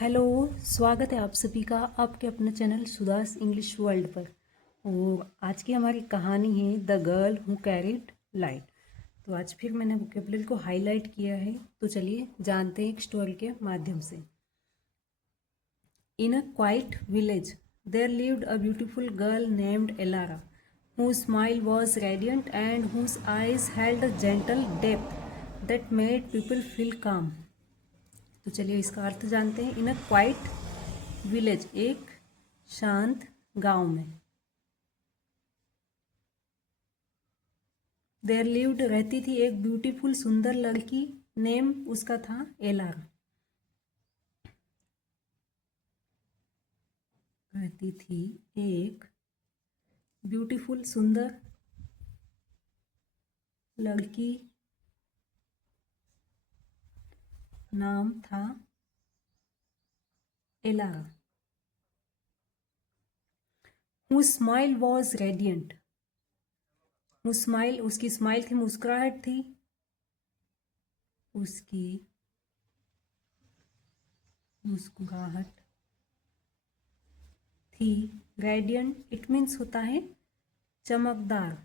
Hello. स्वागत है आप सभी का आपके अपने चैनल सुधास इंग्लिश वर्ल्ड पर। और आज की हमारी कहानी है the girl who carried light. तो आज फिर मैंने वोकेबुलरी को हाईलाइट किया है, तो चलिए जानते हैं एक स्टोरी के माध्यम से। In a quiet village there lived a beautiful girl named Elara, whose smile was radiant and whose eyes held a gentle depth that made people feel calm। तो चलिए इसका अर्थ जानते हैं। इन अ क्वाइट विलेज, एक शांत गांव में। देयर लिव्ड, रहती थी एक ब्यूटीफुल सुंदर लड़की, नेम उसका था एलारा। रहती थी एक ब्यूटीफुल सुंदर लड़की, नाम था Elara. Who smile was radiant, who smile, उसकी स्माइल थी, मुस्कुराहट थी, उसकी मुस्कुराहट थी। रेडियंट इट मीन्स होता है चमकदार,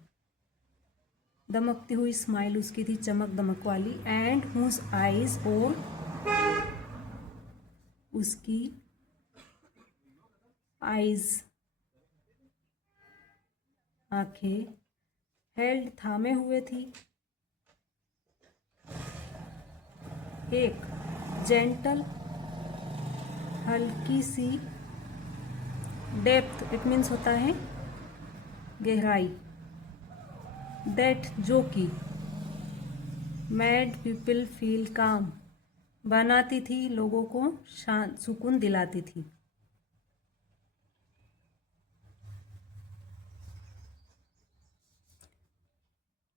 दमकती हुई स्माइल उसकी थी, चमक दमक वाली। एंड हुज आईज, और उसकी आईज, आंखें, हेल्ड थामे हुए थी, एक जेंटल हल्की सी, डेप्थ इट मीन्स होता है गहराई, दैट जो कि, मेड पीपल फील काम, बनाती थी लोगों को शांत, सुकून दिलाती थी।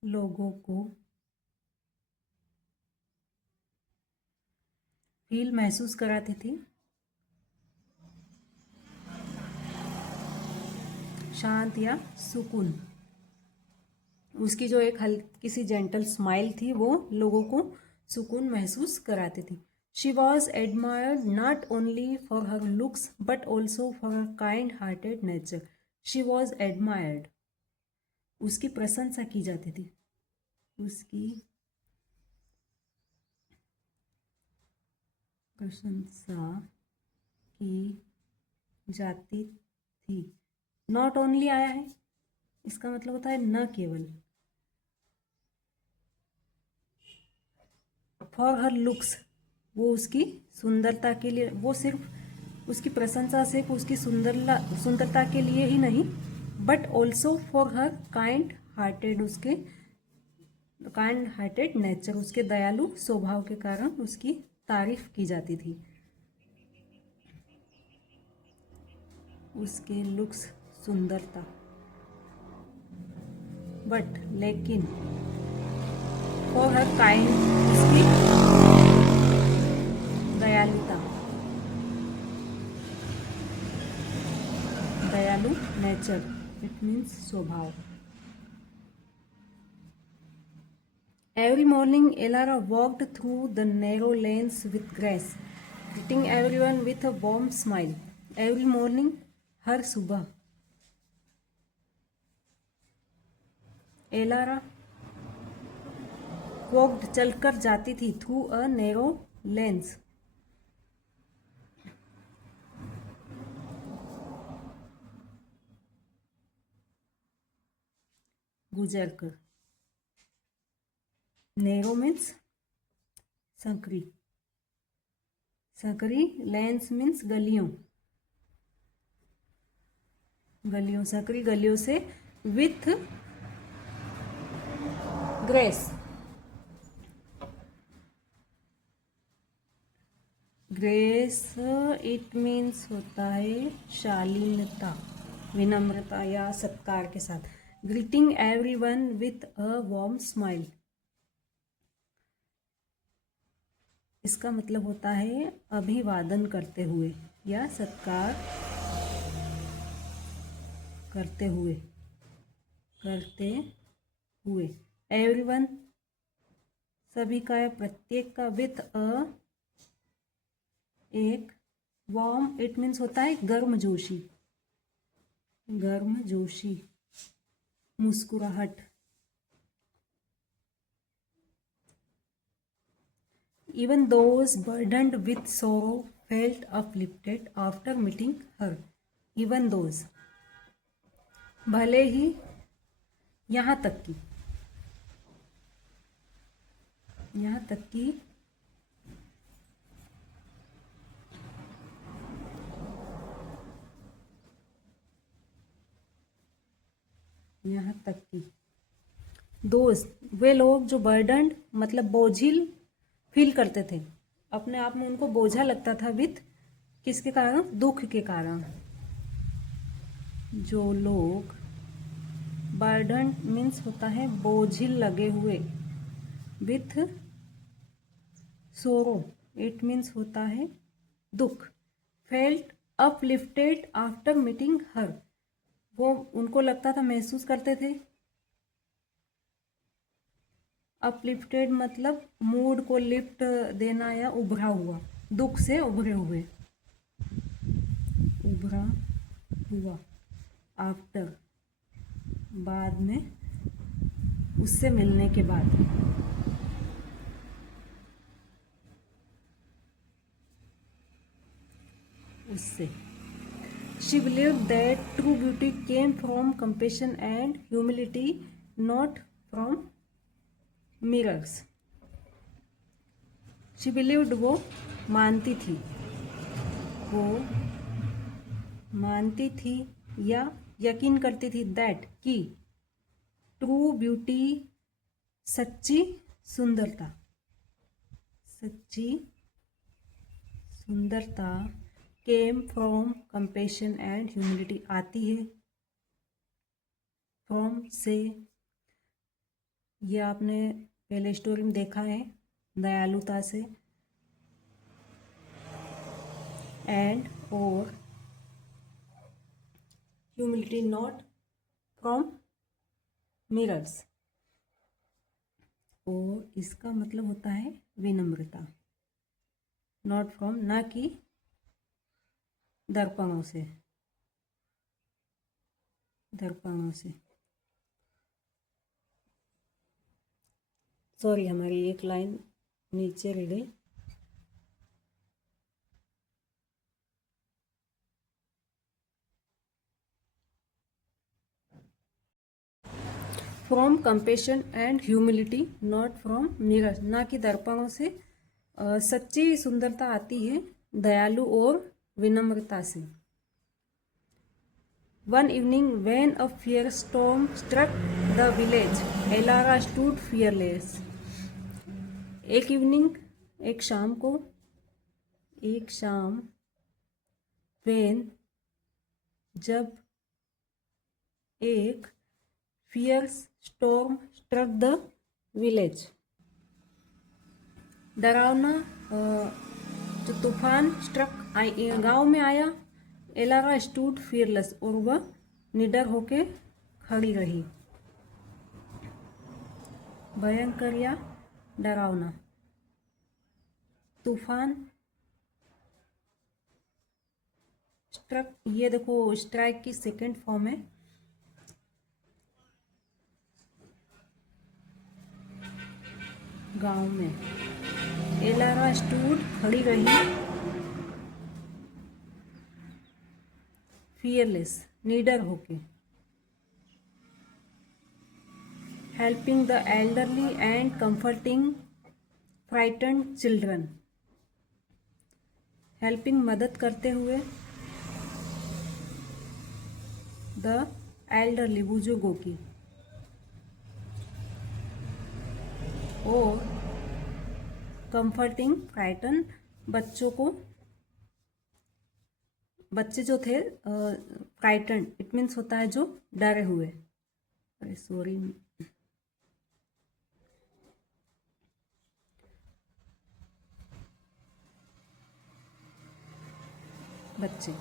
लोगों को फील, महसूस कराती थी, शांत या सुकून। उसकी जो एक हल्की सी जेंटल स्माइल थी वो लोगों को सुकून महसूस कराती थी। She was admired not only for her looks but also for her kind hearted nature. She was admired, उसकी प्रशंसा की जाती थी, उसकी प्रशंसा की जाती थी। नॉट ओनली आया है, इसका मतलब होता है न केवल। फॉर हर लुक्स, वो उसकी सुंदरता के लिए, वो सिर्फ उसकी प्रशंसा सिर्फ उसकी सुंदरता के लिए ही नहीं, but also for her kind hearted, उसके काइंड हार्टेड नेचर, उसके दयालु स्वभाव के कारण उसकी तारीफ की जाती थी। उसके लुक्स, सुंदरता, बट लेकिन, फॉर हर काइंड, उसकी दयालुता, दयालु नेचर इट मीन्स स्वभाव। Every morning, Elara walked through the narrow lanes with grace, greeting everyone with a warm smile. Every morning, हर सुबह, एलारा वॉक्ड, चलकर जाती थी, थ्रू अ नैरो लेंस, गुजरकर। नैरो मीन्स संकरी, संकरी, लेंस मीन्स गलियों, गलियों, संकरी गलियों से, with grace, grace it means होता है शालीनता, विनम्रता या सत्कार के साथ। Greeting everyone with a warm smile, इसका मतलब होता है अभिवादन करते हुए या सत्कार करते हुए, करते हुए। एवरीवन, सभी का, प्रत्येक का, विथ अ, एक वार्म इट मीन्स होता है गर्मजोशी, गर्मजोशी, मुस्कुराहट। Even those burdened with sorrow felt uplifted after meeting her. Even those, भले ही, यहाँ तक कि, यहाँ तक कि, यहाँ तक कि दोस्त, वे लोग जो बर्डन्ड मतलब बोझिल फील करते थे, अपने आप में उनको बोझा लगता था, विथ किसके कारण, दुख के कारण। जो लोग, बर्डन मीन्स होता है बोझिल लगे हुए, विथ सोरो इट मीन्स होता है दुख, फेल्ट अपलिफ्टेड आफ्टर मीटिंग हर, वो उनको लगता था, महसूस करते थे। अपलिफ्टेड मतलब मूड को लिफ्ट देना या उभरा हुआ, दुख से उभरे हुए, उभरा हुआ, आफ्टर बाद में, उससे मिलने के बाद। उससे She believed that true beauty came from compassion and humility, not from mirrors. She believed, वो मानती थी, वो मानती थी या यकीन करती थी, that कि ट्रू ब्यूटी, सच्ची सुंदरता, सच्ची सुंदरता, came from compassion and humility, आती है फ्रॉम से, ये आपने पहले स्टोरी में देखा है, दयालुता से, एंड और ह्यूमिलिटी नॉट फ्रॉम मिरर्स, और इसका मतलब होता है विनम्रता, नॉट फ्रॉम, ना कि दर्पणों से, दर्पणों से। सॉरी, हमारी एक लाइन नीचे रह गई। From compassion and humility not from mirror, ना कि दर्पणों से, सच्ची सुंदरता आती है दयालु और विनम्रता से। One evening when a fierce storm struck the village, Elara stood fearless. एक इवनिंग, एक शाम को, एक शाम, when जब एक fierce storm struck the village, डरावना जो तूफान स्ट्रक गांव में आया, एलारा स्टूड फियरलेस, और वह निडर होके खड़ी रही। भयंकर या डरावना तूफान, स्ट्रक, ये देखो स्ट्राइक की सेकंड फॉर्म है, गांव में, एलारा स्टूड खड़ी रही, फियरलेस निडर होके, helping the elderly and comforting frightened children, helping मदद करते हुए, द एल्डरली बुजुर्गों की, और कंफर्टिंग फ्राइटन बच्चों को, बच्चे जो थे फ्राइटन इट मीन्स होता है जो डरे हुए, अरे सॉरी, बच्चे।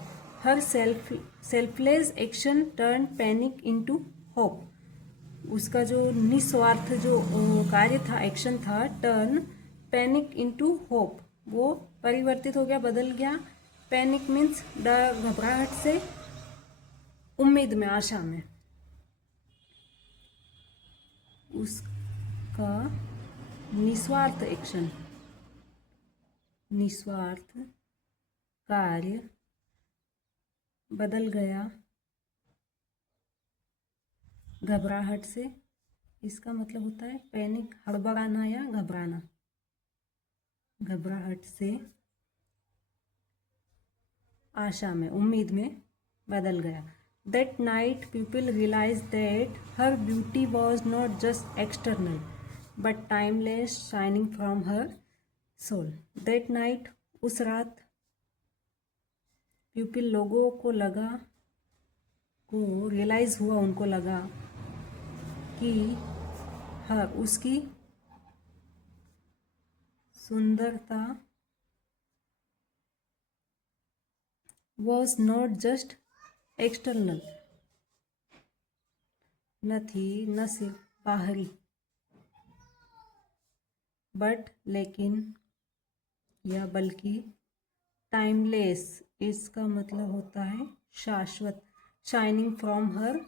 हर selfless action turn panic into hope, उसका जो निस्वार्थ जो कार्य था, एक्शन था, टर्न पैनिक इनटू होप, वो परिवर्तित हो गया, बदल गया पैनिक मीन्स डर, घबराहट से, उम्मीद में, आशा में। उसका निस्वार्थ एक्शन, निस्वार्थ कार्य बदल गया घबराहट से। इसका मतलब होता है पैनिक, हड़बड़ाना या घबराना। घबराहट से आशा में, उम्मीद में बदल गया। That night people realized that her beauty was not just external but timeless, shining from her soul. That night, उस रात, पीपल, लोगों को लगा, को रियलाइज हुआ, उनको लगा कि हर, उसकी सुंदरता was not just external, न थी, न सिर्फ बाहरी, बट, लेकिन, या बल्कि, टाइमलेस, इसका मतलब होता है शाश्वत, शाइनिंग फ्रॉम हर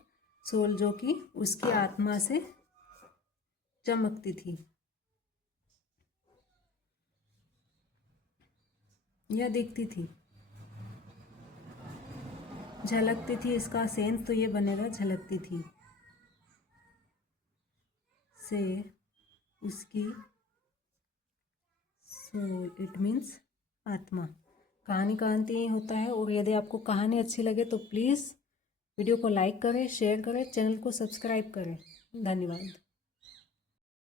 सोल, जो कि उसकी आत्मा से चमकती थी या दिखती थी, झलकती थी। इसका सेंस तो ये बनेगा झलकती थी, से उसकी सोल, इट मीन्स आत्मा। कहानी का अंत यही होता है। और यदि आपको कहानी अच्छी लगे तो प्लीज़ वीडियो को लाइक करें, शेयर करें, चैनल को सब्सक्राइब करें। धन्यवाद।